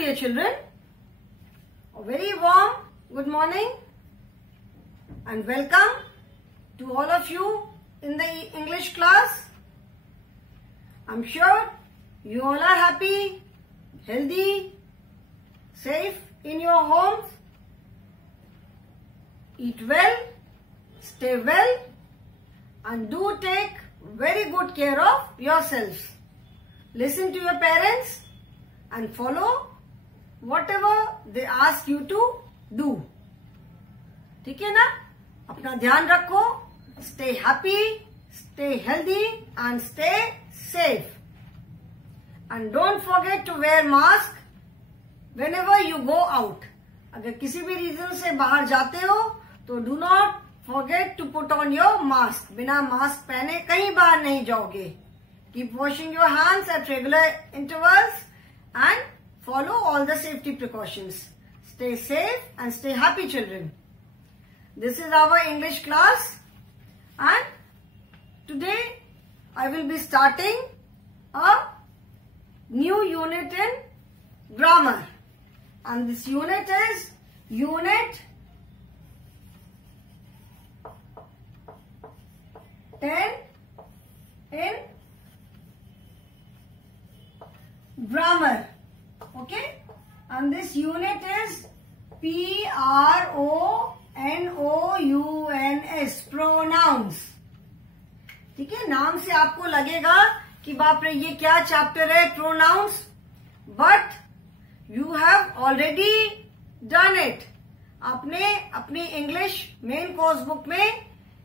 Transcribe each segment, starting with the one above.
dear children. A very warm good morning and welcome to all of you in the English class. I'm sure you all are happy, healthy, safe in your homes. Eat well, stay well, and do take very good care of yourselves. Listen to your parents and follow whatever they ask you to do. ठीक है ना? अपना ध्यान रखो. Stay happy, stay healthy, and stay safe. And don't forget to wear mask whenever you go out. अगर किसी भी reason से बाहर जाते हो तो do not forget to put on your mask. बिना मास्क पहने कहीं बाहर नहीं जाओगे. Keep washing your hands at regular intervals and follow all the safety precautions. Stay safe and stay happy, children. This is our English class, and today I will be starting a new unit in grammar, and this unit is Unit 10 in grammar. Okay, and this unit is PRONOUNS, pronouns. ठीक है, नाम से आपको लगेगा कि बाप रे ये क्या चैप्टर है pronouns, but you have already done it. आपने अपनी इंग्लिश मेन कोर्स बुक में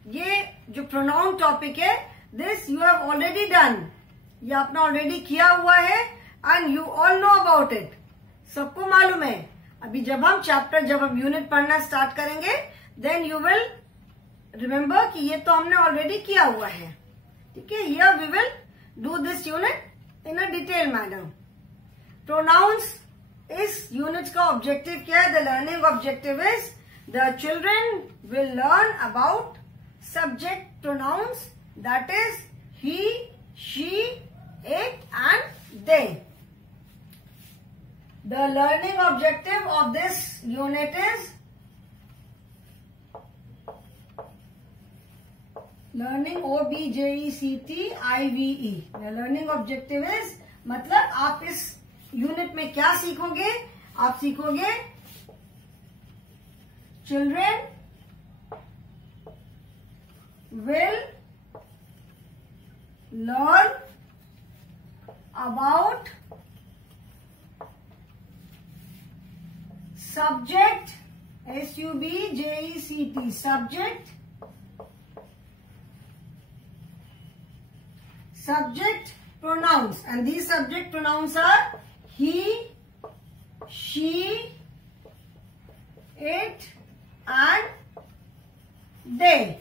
ये जो प्रोनाउन टॉपिक है, this you have already done. ये आपने ऑलरेडी किया हुआ है and you all know about it. सबको मालूम है. अभी जब हम यूनिट पढ़ना स्टार्ट करेंगे देन यू विल रिमेम्बर कि ये तो हमने ऑलरेडी किया हुआ है. ठीक है, here we will do this unit in a detail manner. Pronouns इस यूनिट का ऑब्जेक्टिव क्या है? The learning objective is the children will learn about subject pronouns, that is he, she, it and they. The learning objective of this unit is learning objective. The learning objective is मतलब आप इस unit में क्या सीखोगे? आप सीखोगे children will learn about subject, subject, subject pronouns, and these subject pronouns are he, she, it and they.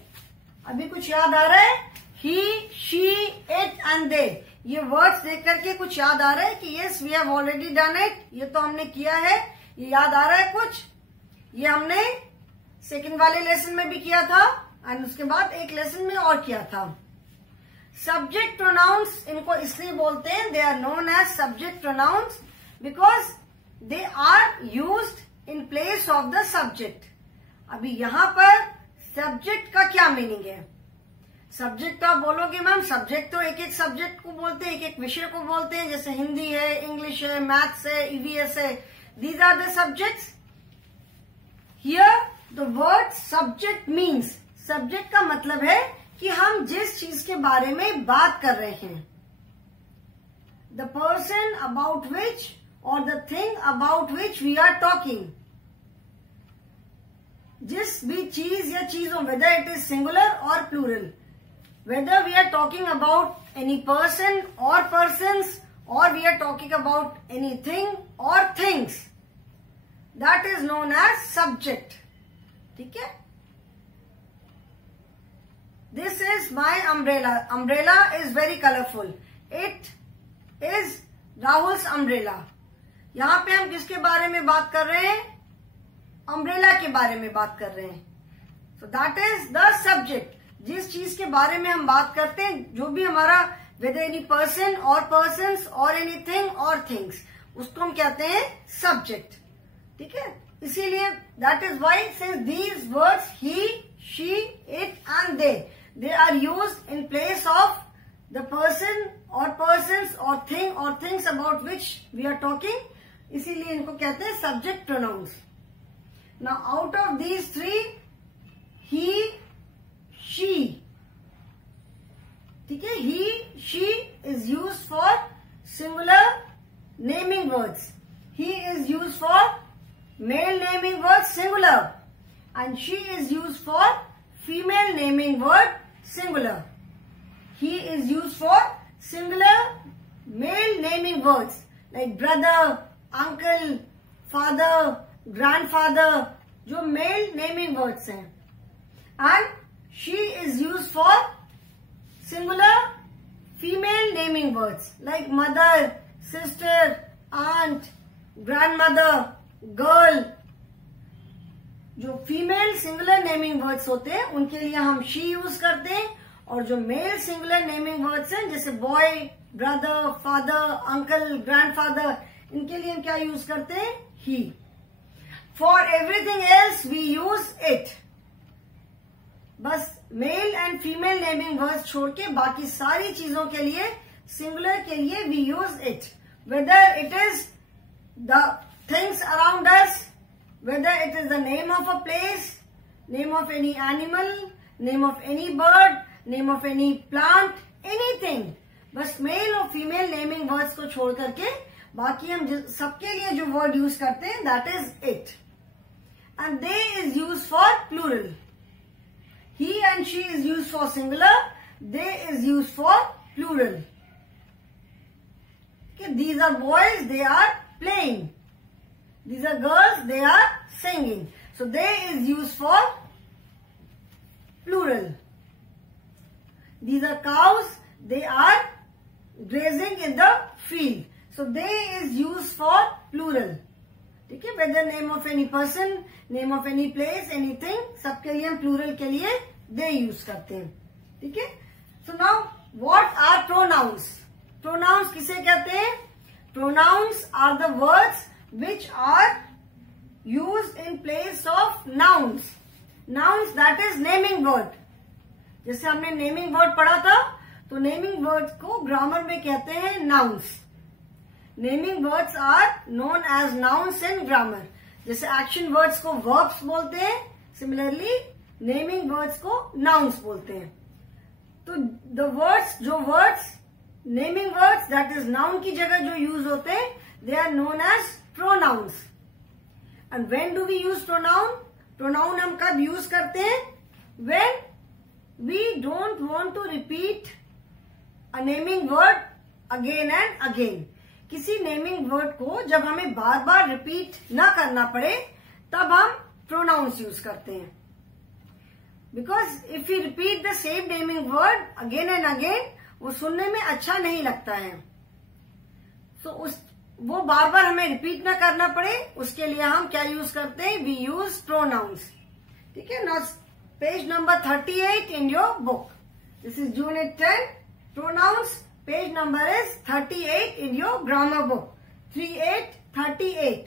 अभी कुछ याद आ रहा है? ही, शी, इट एंड दे, ये वर्ड्स देख करके कुछ याद आ रहा है कि yes we have already done it, ये तो हमने किया है. ये याद आ रहा है कुछ? ये हमने सेकंड वाले लेसन में भी किया था एंड उसके बाद एक लेसन में और किया था. सब्जेक्ट प्रोनाउंस इनको इसलिए बोलते हैं, they are known as subject pronouns because they are used in place of the subject. अभी यहां पर सब्जेक्ट का क्या मीनिंग है? सब्जेक्ट तो आप बोलोगे मैम सब्जेक्ट तो एक एक सब्जेक्ट को बोलते हैं, एक एक विषय को बोलते हैं, जैसे हिंदी है, इंग्लिश है, मैथ्स है, ईवीएस है. These are the subjects. Here the word subject means, subject का मतलब है कि हम जिस चीज के बारे में बात कर रहे हैं. The person about which or the thing about which we are talking. जिस भी चीज या चीजों, whether it is singular or plural, whether we are talking about any person or persons or we are talking about anything or things, that is known as subject. ठीक है? This is my umbrella. Umbrella is very colorful. It is Rahul's umbrella. यहां पे हम किसके बारे में बात कर रहे हैं? अम्ब्रेला के बारे में बात कर रहे हैं. So that is the subject. जिस चीज के बारे में हम बात करते हैं, जो भी हमारा whether any person or persons or anything or things, उसको हम कहते हैं सब्जेक्ट। ठीक है, इसीलिए that is why since these words he, she, it and they are used in place of the person और पर्सन्स और things about which we are talking, इसीलिए इनको कहते हैं subject pronouns. Now out of these three, he, she, ठीक है, he, she is used for singular naming words, he is used for male naming word singular and she is used for female naming word singular. He is used for singular male naming words like brother, uncle, father, grandfather, जो male naming words हैं, and she is used for singular female naming words like mother, sister, aunt, grandmother, girl। जो female singular naming words होते हैं उनके लिए हम she use करते हैं, और जो मेल सिंगुलर नेमिंग वर्ड्स हैं जैसे boy, brother, father, uncle, grandfather, इनके लिए हम क्या यूज करते हैं, he. For everything else we use it. बस male and female naming words छोड़ के बाकी सारी चीजों के लिए, सिंगुलर के लिए we use it, whether it is the things around us, whether it is the name of a place, name of any animal, name of any bird, name of any plant, anything। बस mail और female naming words को छोड़ करके बाकी हम सबके लिए जो वर्ड यूज करते हैं that is it. And they is use for plural. He and she is use for singular, they is use for plural. These are boys, they are playing. These are girls, they are singing. So they is used for plural. These are cows, they are grazing in the field. So they is used for plural. ठीक है, whether name of any person, name of any place, anything, सबके लिए हम plural के लिए they use करते हैं। ठीक है, so now what are pronouns? Pronouns किसे कहते हैं? Pronouns are the words which are used in place of nouns. Nouns that is naming word. जैसे हमने naming word पढ़ा था, तो naming words को ग्रामर में कहते हैं nouns. Naming words are known as nouns in grammar. जैसे action words को verbs बोलते हैं, similarly naming words को nouns बोलते हैं। तो the words, जो words naming words that is noun की जगह जो यूज होते हैं, they are known as pronouns. And when do we use pronoun? Pronoun हम कब यूज करते हैं? When we don't want to repeat a naming word again and again. किसी नेमिंग वर्ड को जब हमें बार बार रिपीट ना करना पड़े तब हम प्रोनाउंस यूज करते हैं। Because if you repeat the same naming word again and again, वो सुनने में अच्छा नहीं लगता है। तो वो बार बार हमें रिपीट ना करना पड़े, उसके लिए हम क्या यूज करते हैं? We use pronouns. ठीक है, now page number 38 in your book. This is unit 10 pronouns. Page number is 38 in your grammar book 3838।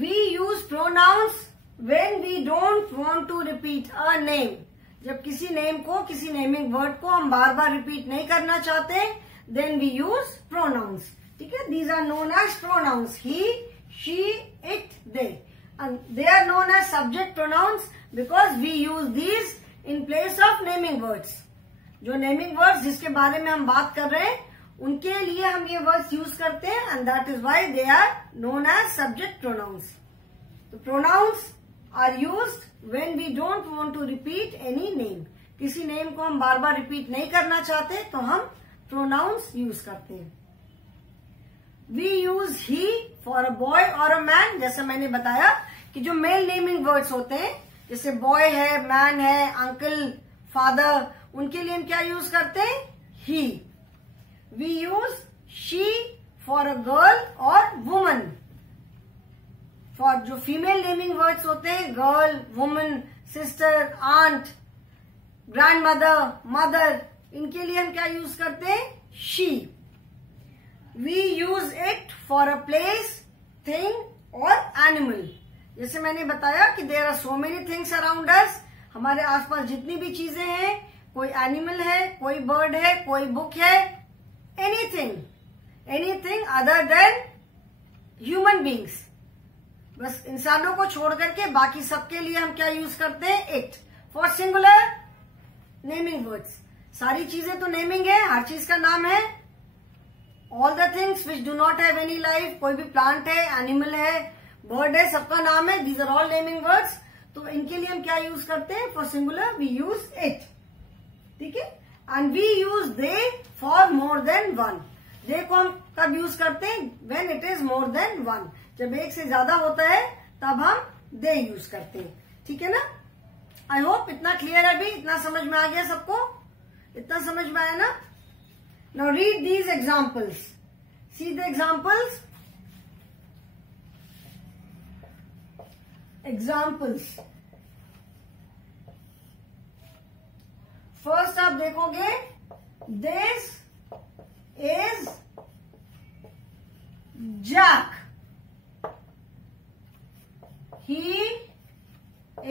We use pronouns when we don't want to repeat a name. जब किसी name को, किसी naming word को हम बार बार repeat नहीं करना चाहते, then we use pronouns. ठीक है, these are known as pronouns. He, she, it, they. And they are known as subject pronouns because we use these in place of naming words. जो naming words जिसके बारे में हम बात कर रहे हैं, उनके लिए हम ये वर्ड्स यूज करते हैं, and that is why they are known as subject pronouns. तो pronouns are used when we don't want to repeat any name। किसी नेम को हम बार बार रिपीट नहीं करना चाहते तो हम प्रोनाउंस यूज करते हैं। We use he for a boy or a man. जैसे मैंने बताया कि जो मेल नेमिंग वर्ड्स होते हैं, जैसे बॉय है, मैन है, अंकल, फादर, उनके लिए हम क्या यूज करते हैं? He. We use she for a girl और वुमन। फॉर जो फीमेल नेमिंग वर्ड्स होते हैं, girl, woman, sister, aunt, grandmother, mother, इनके लिए हम क्या यूज करते हैं? She. We use it for a place, thing और एनिमल। जैसे मैंने बताया कि there are so many things around us, हमारे आसपास जितनी भी चीजें हैं, कोई एनिमल है, कोई बर्ड है, कोई बुक है, anything other than human beings. बस इंसानों को छोड़ करके बाकी सबके लिए हम क्या यूज करते हैं? It. For singular naming words, सारी चीजें तो नेमिंग है, हर चीज का नाम है। All the things which do not have any life, कोई भी प्लांट है, एनिमल है, बर्ड है, सबका नाम है। These are all naming words. तो इनके लिए हम क्या यूज करते हैं? For singular we use it, ठीक है। And we use they for more than one. They को हम कब यूज करते हैं? When it is more than one, जब एक से ज्यादा होता है तब हम दे यूज करते हैं, ठीक है ना। आई होप इतना क्लियर है, अभी इतना समझ में आ गया सबको, इतना समझ में आया ना। Now read these examples, see the examples. First आप देखोगे, this is Jack, he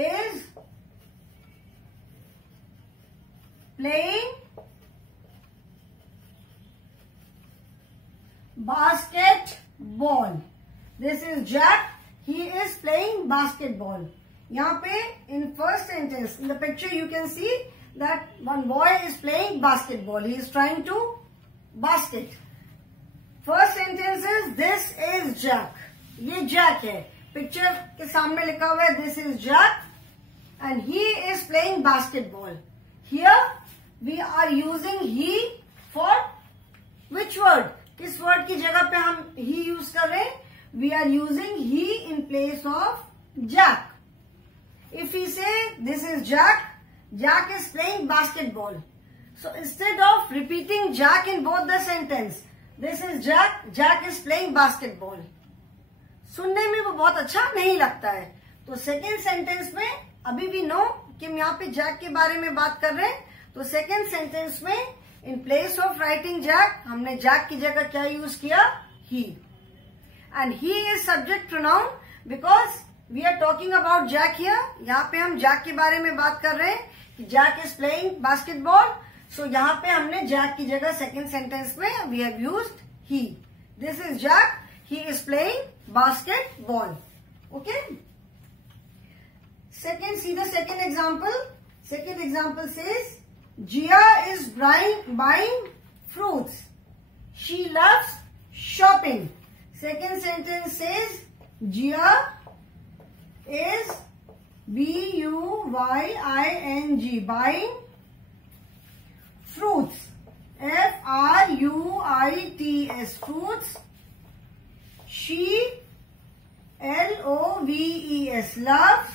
is playing basketball. This is Jack. He is playing basketball. यहाँ पे in first sentence in the picture you can see that one boy is playing basketball. He is trying to basket. First sentence is this is Jack. ये Jack है. Picture के सामने लिखा हुआ है this is Jack and he is playing basketball. Here we are using he for which word? किस word की जगह पे हम ही यूज कर रहे हैं? We are using he in place of Jack. If he say this is Jack, Jack is playing basketball, so instead of repeating Jack in both the sentence, this is Jack, Jack is playing basketball, सुनने में वो बहुत अच्छा नहीं लगता है। तो second sentence में अभी भी नो कि हम यहाँ पे जैक के बारे में बात कर रहे हैं, तो सेकेंड सेंटेंस में in place of writing Jack हमने जैक की जगह क्या यूज किया? He. And he is subject pronoun because we are talking about Jack here. यहाँ पे हम जैक के बारे में बात कर रहे हैं कि Jack is playing basketball, so यहाँ पे हमने जैक की जगह सेकेंड सेंटेंस में we have used he. This is Jack, he is playing basketball. Okay. Second, see the second example. Second example says, Jia is buying fruits. She loves shopping. Second sentence says, Jia is B-U-Y-I-N-G, buying fruits. F-R-U-I-T-S, fruits. She, L-O-V-E-S, loves,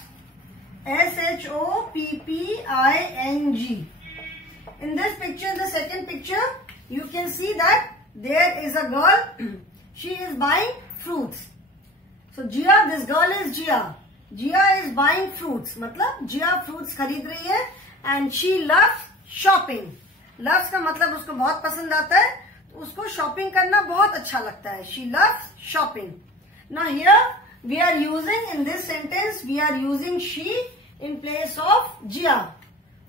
S-H-O-P-P-I-N-G. In this picture, the second picture, you can see that there is a girl, she is buying fruits. So, Jia, this girl is Jia. Jia is buying fruits, मतलब Jia fruits खरीद रही है and she loves shopping. Loves का मतलब उसको बहुत पसंद आता है, उसको शॉपिंग करना बहुत अच्छा लगता है। She loves shopping. Now here we are using in this sentence we are using she in place of Jiya.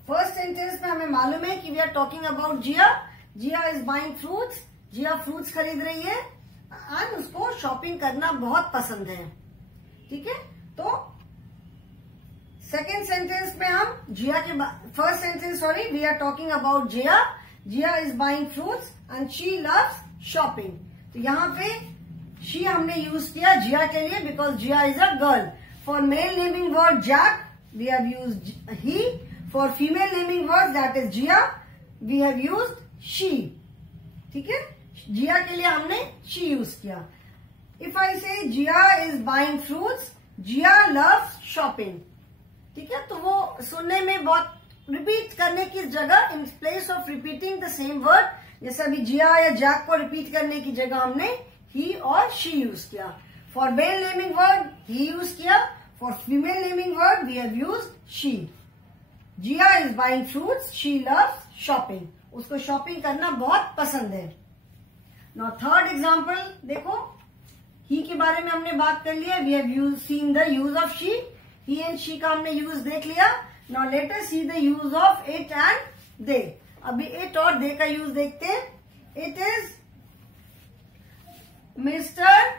First sentence में हमें मालूम है कि we are talking about Jiya. Jiya is buying fruits, Jiya fruits खरीद रही है एंड उसको शॉपिंग करना बहुत पसंद है, ठीक है। तो सेकेंड सेंटेंस में हम जिया के first sentence sorry we are talking about Jiya. Jiya is buying fruits and she loves shopping. तो यहाँ पे शी हमने यूज किया जिया के लिए because Jiya is a girl. For male naming word Jack we have used he. For female naming word that is Jiya we have used she, ठीक है। जिया के लिए हमने शी यूज किया। If I say Jiya is buying fruits, Jiya loves shopping, ठीक है। तो वो सुनने में बहुत रिपीट करने की जगह इन place of repeating the same word, जैसे अभी जिया या जैक को रिपीट करने की जगह हमने ही और शी यूज किया। For male naming word he use किया, for female naming word we have used she. Jiya is buying fruits, she loves shopping, उसको शॉपिंग करना बहुत पसंद है। नाउ थर्ड एग्जाम्पल देखो, ही के बारे में हमने बात कर लिया, we have seen the use of she, he and she का हमने यूज देख लिया. Now let us see the use of it and they. अभी इट और दे का यूज देखते हैं. It is Mr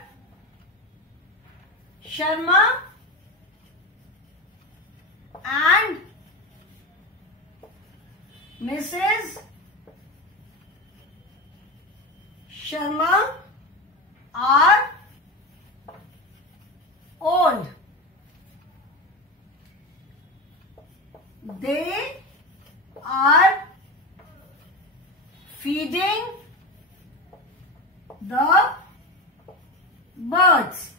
Sharma and Mrs. Sharma are old. They are feeding the birds.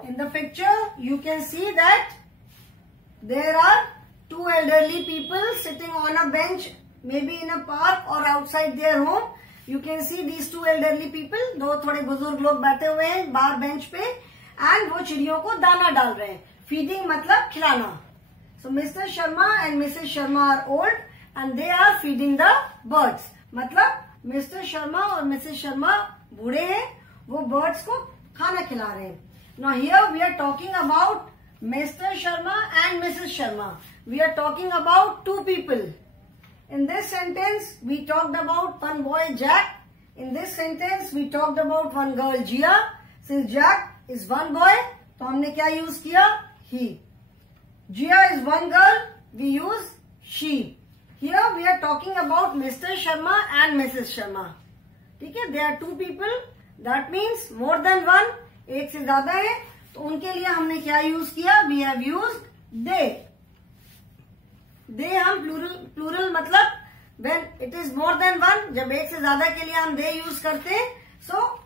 In the picture, you can see that there are two elderly people sitting on a bench, maybe in a park or outside their home. You can see these two elderly people. दो थोड़े बुजुर्ग लोग बैठे हुए हैं बाहर bench पे, and वो चिड़ियों को दाना डाल रहे हैं. फीडिंग मतलब खिलाना. So Mr. Sharma and Mrs. Sharma are old and they are feeding the birds. मतलब Mr. Sharma और Mrs. Sharma बूढ़े हैं, वो बर्ड्स को खाना खिला रहे हैं. Now here we are talking about Mr. Sharma and Mrs. Sharma. We are talking about two people. In this sentence, we talked about one boy, Jack. In this sentence, we talked about one girl, Jia. Since Jack is one boy, तो हमने क्या use किया? He. Jia is one girl, we use she. Here we are talking about Mr. Sharma and Mrs. Sharma. ठीक है? There are two people. That means more than one. एक से ज्यादा है, तो उनके लिए हमने क्या यूज किया? वी हैव यूज्ड दे. दे हम प्लूरल मतलब when it is more than one, जब एक से ज्यादा के लिए हम दे यूज करते हैं. So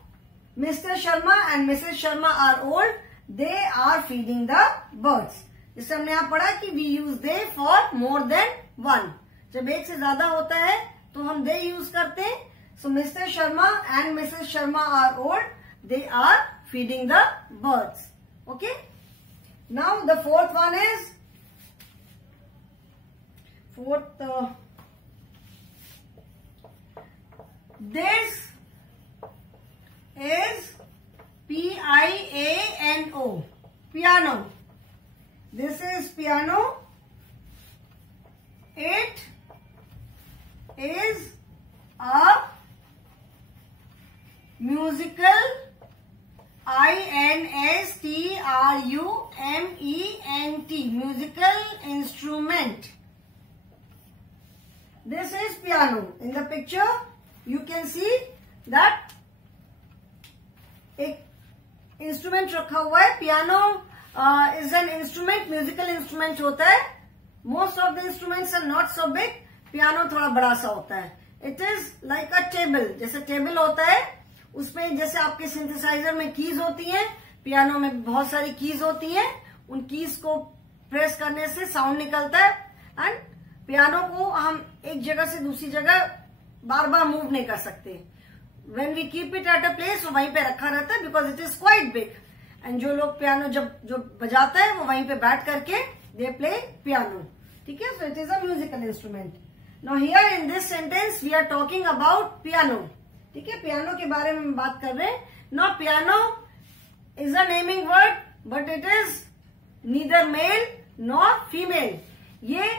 mister Sharma and Mrs Sharma are old, they are feeding the birds. जिससे हमने यहाँ पढ़ा कि we use they for more than one. जब एक से ज्यादा होता है तो हम दे यूज करते हैं. So mister Sharma and Mrs Sharma are old, they are feeding the birds. Okay. Now the fourth one is this is P-I-A-N-O, piano. This is piano. It is a musical I-N-S-T-R-U-M-E-N-T, musical instrument. This is piano. In the picture, you can see that एक instrument रखा हुआ है. Piano is an instrument, musical instrument होता है. Most of the instruments are not so big. Piano थोड़ा बड़ा सा होता है. It is like a table. जैसे टेबल होता है, उसमें जैसे आपके सिंथेसाइजर में कीज होती हैं, पियानो में बहुत सारी कीज होती हैं. उन कीज को प्रेस करने से साउंड निकलता है, एंड पियानो को हम एक जगह से दूसरी जगह बार बार मूव नहीं कर सकते. When we keep it at a place, वो वहीं पे रखा रहता है, because it is quite big. And जो लोग पियानो जो बजाता है वो वहीं पे बैठ करके दे प्ले पियानो. ठीक है. So it is a musical instrument. Now here in this sentence we are talking about piano. ठीक है. पियानो के बारे में बात कर रहे हैं. Now piano is a naming word, but it is neither male nor female. ये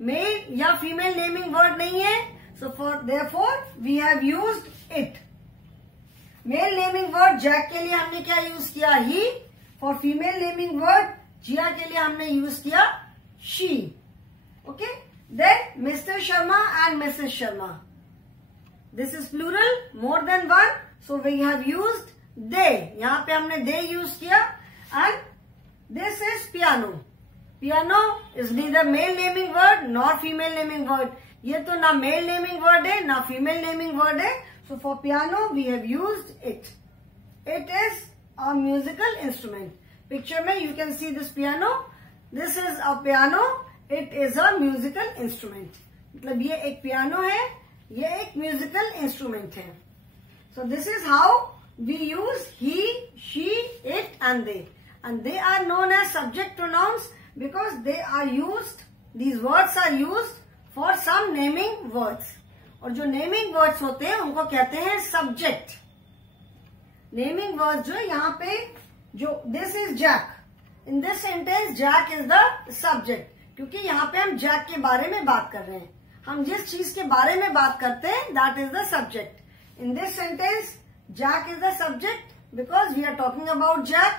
मेल या फीमेल नेमिंग वर्ड नहीं है. So therefore we have used it. Male naming word Jack के लिए हमने क्या यूज किया? He. For female naming word Jiya के लिए हमने यूज किया she. Okay. Then Mr Sharma and Mrs Sharma. This is plural, more than one, so we have used दे. यहां पे हमने दे यूज किया. And this is piano. Piano is neither male naming word nor female naming word. ये तो ना male naming word है ना female naming word है. So for piano we have used it. It is a musical instrument. Picture में you can see this piano. This is a piano. It is a musical instrument. मतलब ये एक piano है, ये एक musical instrument है. So this is how we use he, she, it and they. And they are known as subject pronouns because they are used, these words are used for some naming words. और जो naming words होते हैं उनको कहते हैं subject. Naming words जो यहाँ पे जो this is Jack, in this sentence Jack is the subject, क्योंकि यहाँ पे हम जैक के बारे में बात कर रहे हैं। हम जिस चीज के बारे में बात करते हैं that is the subject. In this sentence Jack is the subject because we are talking about Jack.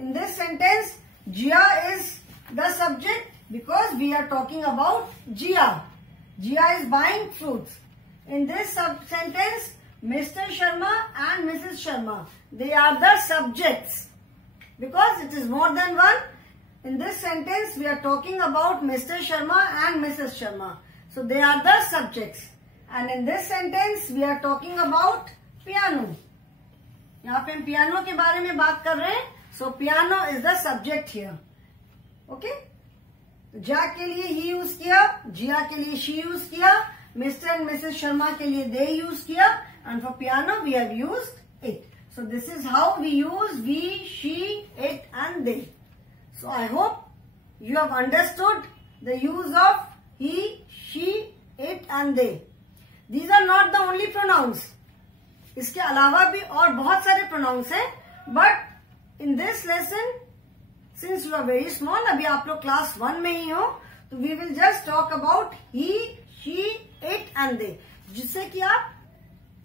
In this sentence Jiya is the subject because we are talking about Jia. Jia is buying fruits. In this sentence, Mr. Sharma and Mrs. Sharma, they are the subjects because it is more than one. In this sentence, we are talking about Mr. Sharma and Mrs. Sharma. So they are the subjects. And in this sentence, we are talking about piano. यहाँ पे हम piano के बारे में बात कर रहे हैं. So piano is the subject here. Okay? Jack के लिए ही यूज किया, जिया के लिए शी यूज किया, मिस्टर एंड मिसेस शर्मा के लिए दे यूज किया, and for piano we have used it. So this is how we use we, she, it and they. So I hope you have understood the use of he, she, it and they. These are not the only pronouns. इसके अलावा भी और बहुत सारे pronounce हैं, but in this lesson since you are very small, अभी आप लोग क्लास 1 में ही हो, तो we will just talk about he, she, it and they, जिससे कि आप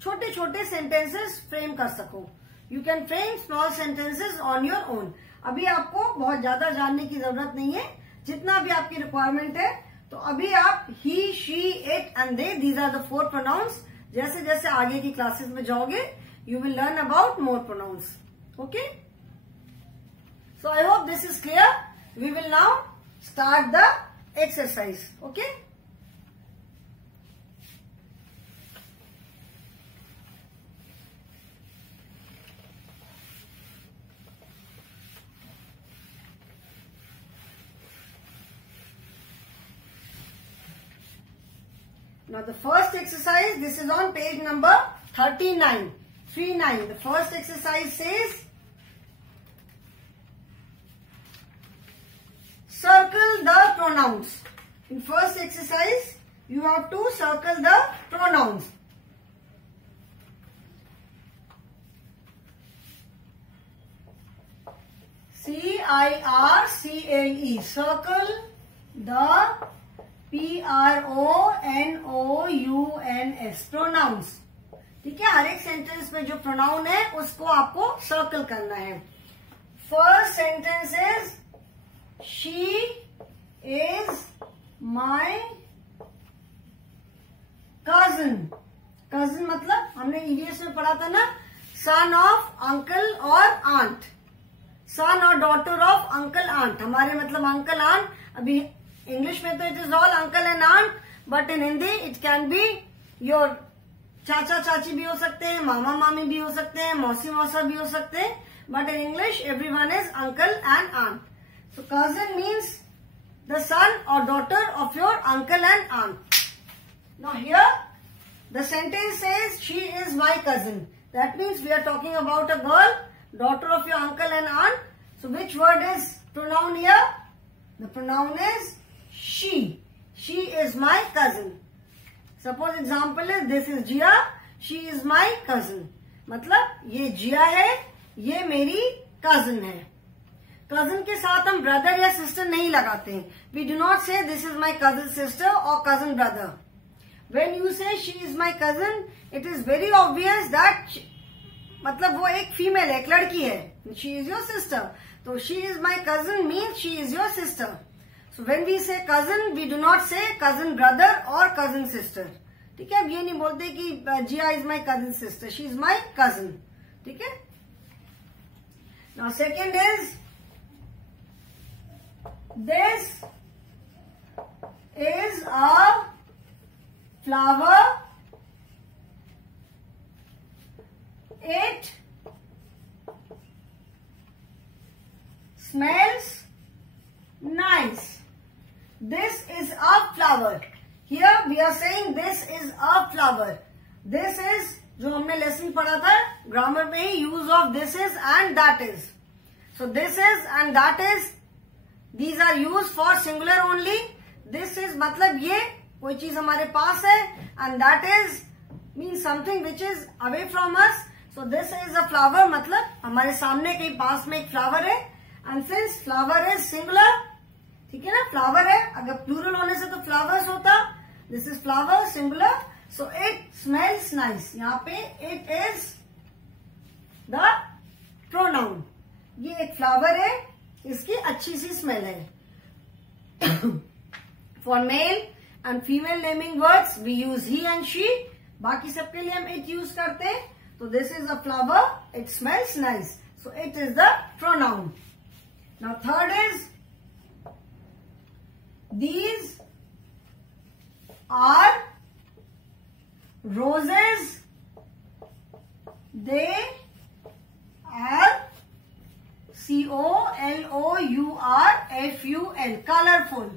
छोटे छोटे सेंटेंसेस फ्रेम कर सको. You can frame small sentences on your own. अभी आपको बहुत ज्यादा जानने की जरूरत नहीं है, जितना भी आपकी रिक्वायरमेंट है. तो अभी आप he, she, it and they, these are the 4 pronouns. जैसे जैसे आगे की क्लासेस में जाओगे you will learn about more pronouns. Okay, so I hope this is clear. We will now start the exercise. Okay. Now the first exercise, this is on page number 39. 39. The first exercise says circle the pronouns. In first exercise, you have to circle the pronouns. C-I-R-C-L-E. Circle the P-R-O-N-O-U-N-S. Pronouns. ठीक है, हर एक sentence में जो pronoun है उसको आपको circle करना है. First sentence is She is my cousin. Cousin मतलब हमने EVS में पढ़ा था ना, son of uncle और aunt. Son और daughter of uncle aunt. हमारे मतलब uncle aunt. अभी इंग्लिश में तो it is all uncle and aunt, but in Hindi it can be your चाचा चाची भी हो सकते हैं, मामा मामी भी हो सकते हैं, मौसी मौसा भी हो सकते हैं, but in English everyone is uncle and aunt. So cousin means the son or daughter of your uncle and aunt. Now here the sentence says she is my cousin. That means we are talking about a girl, daughter of your uncle and aunt. So which word is pronoun here? The pronoun is she. She is my cousin. Suppose example is this is Jia. She is my cousin. मतलब ये जिया है, ये मेरी cousin है. Cousin के साथ हम brother या सिस्टर नहीं लगाते हैं. We do not say this is my cousin sister और cousin brother. When you say she is my cousin, it is very obvious that मतलब वो एक फीमेल है, एक लड़की है. She is your sister. तो she is my cousin means she is your sister. So when we say cousin, we do not say cousin brother और cousin sister. ठीक है, अब ये नहीं बोलते कि Jiya is my cousin sister. She is my cousin. ठीक है. Now second is this is a flower. It smells nice. This is a flower. Here we are saying this is a flower. This is जो हमने lesson पढ़ा था grammar में he, use of this is and that is. So this is and that is, these are used for singular only. This is मतलब ये कोई चीज हमारे पास है, and that is mean something which is away from us. So this is a flower, मतलब हमारे सामने कहीं पास में एक फ्लावर है. And since flower is singular, ठीक है ना, फ्लावर है, अगर प्लूरल होने से तो फ्लावर्स होता. This is flower singular. So it smells nice. यहाँ पे इट इज द प्रोनाउन. ये एक फ्लावर है, इसकी अच्छी सी स्मेल है. For male and female naming words we use he and she. बाकी सबके लिए हम इट यूज करते हैं. तो this is a flower, it smells nice. So it is the pronoun. Now third is these are roses. They are COLOURFUL, colorful.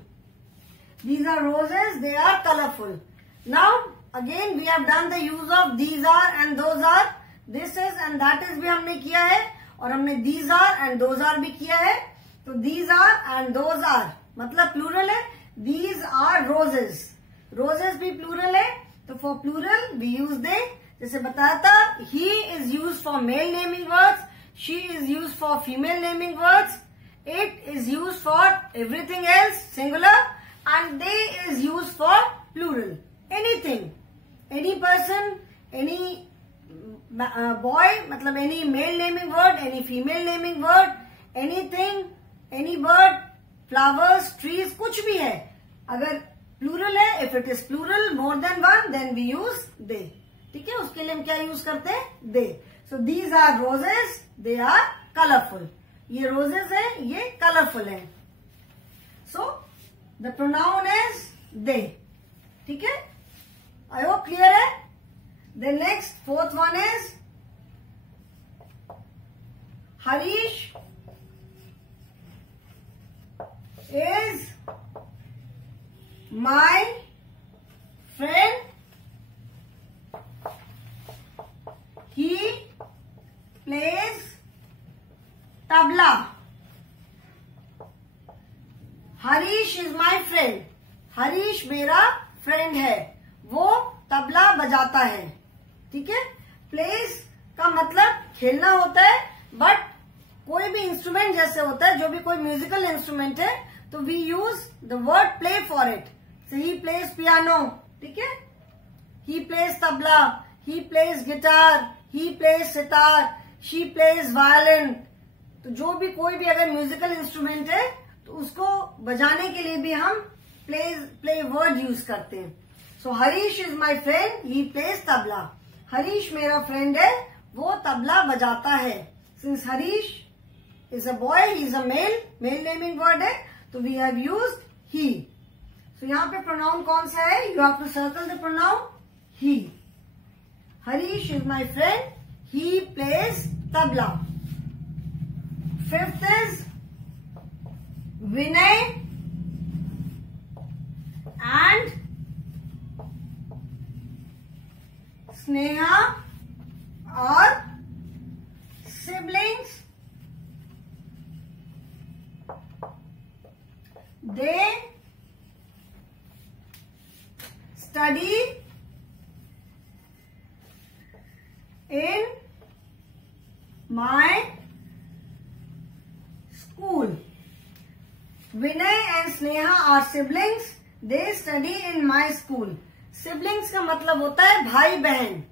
These are roses, they are colorful. Now again we have done the use of these are and those are. This is and that is भी हमने किया है, और हमने these are and those are भी किया है. तो these are and those are मतलब प्लूरल है. These are roses. Roses भी प्लूरल है, तो फॉर प्लूरल वी यूज दे. जैसे बताया था, he is used for male naming words, she is used for female naming words, it is used for everything else singular, and they is used for plural. Anything, any person, any boy, मतलब any male naming word, any female naming word, anything, any bird, flowers, trees, कुछ भी है, अगर plural है, if it is plural more than one, then we use they. ठीक है, उसके लिए हम क्या यूज करते हैं? They. So these are roses, they are colourful. ये रोजेस है, ये कलरफुल है. So the pronoun is they. ठीक है, आई होप क्लियर है. Then next fourth one is Harish is my friend. He plays tabla. Harish is my friend. Harish मेरा friend है, वो तबला बजाता है. ठीक है, प्लेस का मतलब खेलना होता है, बट कोई भी इंस्ट्रूमेंट जैसे होता है, जो भी कोई म्यूजिकल इंस्ट्रूमेंट है, तो we use the word play for it. So he plays piano. ठीक है, he plays tabla, he plays guitar, he plays sitar, she plays violin. तो जो भी कोई भी अगर म्यूजिकल इंस्ट्रूमेंट है, तो उसको बजाने के लिए भी हम प्ले वर्ड यूज करते हैं. So Harish is my friend, he plays tabla. Harish मेरा फ्रेंड है, वो तबला बजाता है. Since Harish is a boy, he is a male naming word है, तो we have used he. So यहाँ पे pronoun कौन सा है? You have to circle the pronoun he. Harish is my friend, he plays tabla. Fifth is Vinay and Sneha are siblings. They study in my school. Vinay and Sneha are siblings. They study in my school. Siblings का मतलब होता है भाई बहन.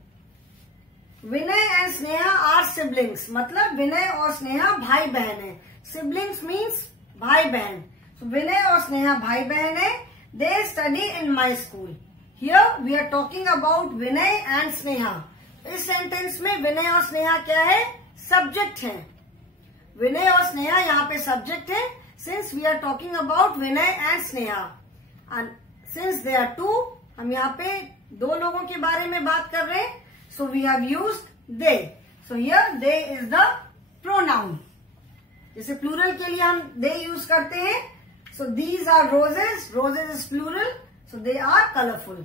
विनय and Sneha are siblings, मतलब विनय और स्नेहा भाई बहन है. सिबलिंग्स मीन्स भाई बहन. So विनय और स्नेहा भाई बहन है. They study in my school. Here we are talking about Vinay and Sneha. इस सेंटेंस में विनय और स्नेहा क्या है? सब्जेक्ट है. विनय और स्नेहा यहाँ पे सब्जेक्ट है. Since we are talking about Vinay and Sneha, and since they are two, हम यहाँ पे दो लोगों के बारे में बात कर रहे हैं. So we have used they. So here they is the pronoun. जैसे प्लूरल के लिए हम दे यूज करते हैं. So these are roses. Roses is plural. So they are colorful.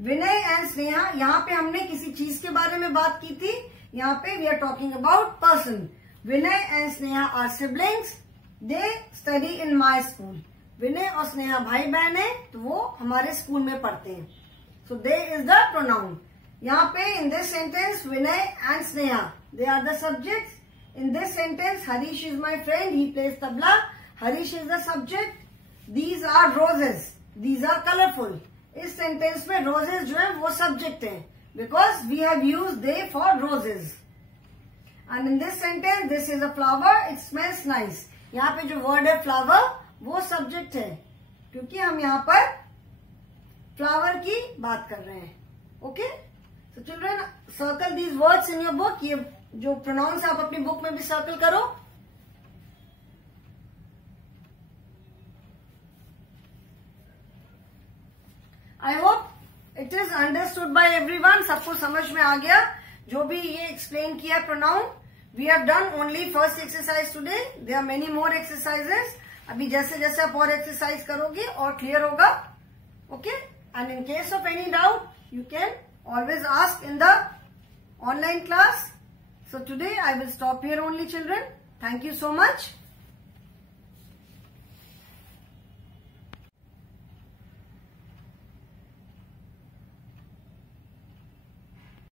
Vinay and Sneha, यहाँ पे हमने किसी चीज के बारे में बात की थी. यहाँ पे we are talking about person. Vinay and Sneha are siblings. They study in my school. विनय और स्नेहा भाई बहन है, तो वो हमारे स्कूल में पढ़ते हैं. So they is the pronoun. यहाँ पे in this sentence Vinay and Sneha they are the subjects. In this sentence Harish is my friend, he plays tabla. Harish is the subject. These are roses, these are colourful. इस sentence में roses जो है वो subject है, because we have use they for roses. And in this sentence this is a flower, it smells nice. यहाँ पे जो word है फ्लावर वो सब्जेक्ट है, क्योंकि हम यहाँ पर फ्लावर की बात कर रहे हैं. Okay, so children circle these words in your book. ये जो प्रोनाउंस आप अपनी बुक में भी सर्कल करो. I hope it is understood by everyone. सबको समझ में आ गया जो भी ये एक्सप्लेन किया pronoun. We have done only first exercise today. There are many more exercises. अभी जैसे जैसे आप और एक्सरसाइज करोगे और क्लियर होगा. Okay, and in case of any doubt you can always ask in the online class. So today I will stop here only, children. Thank you so much.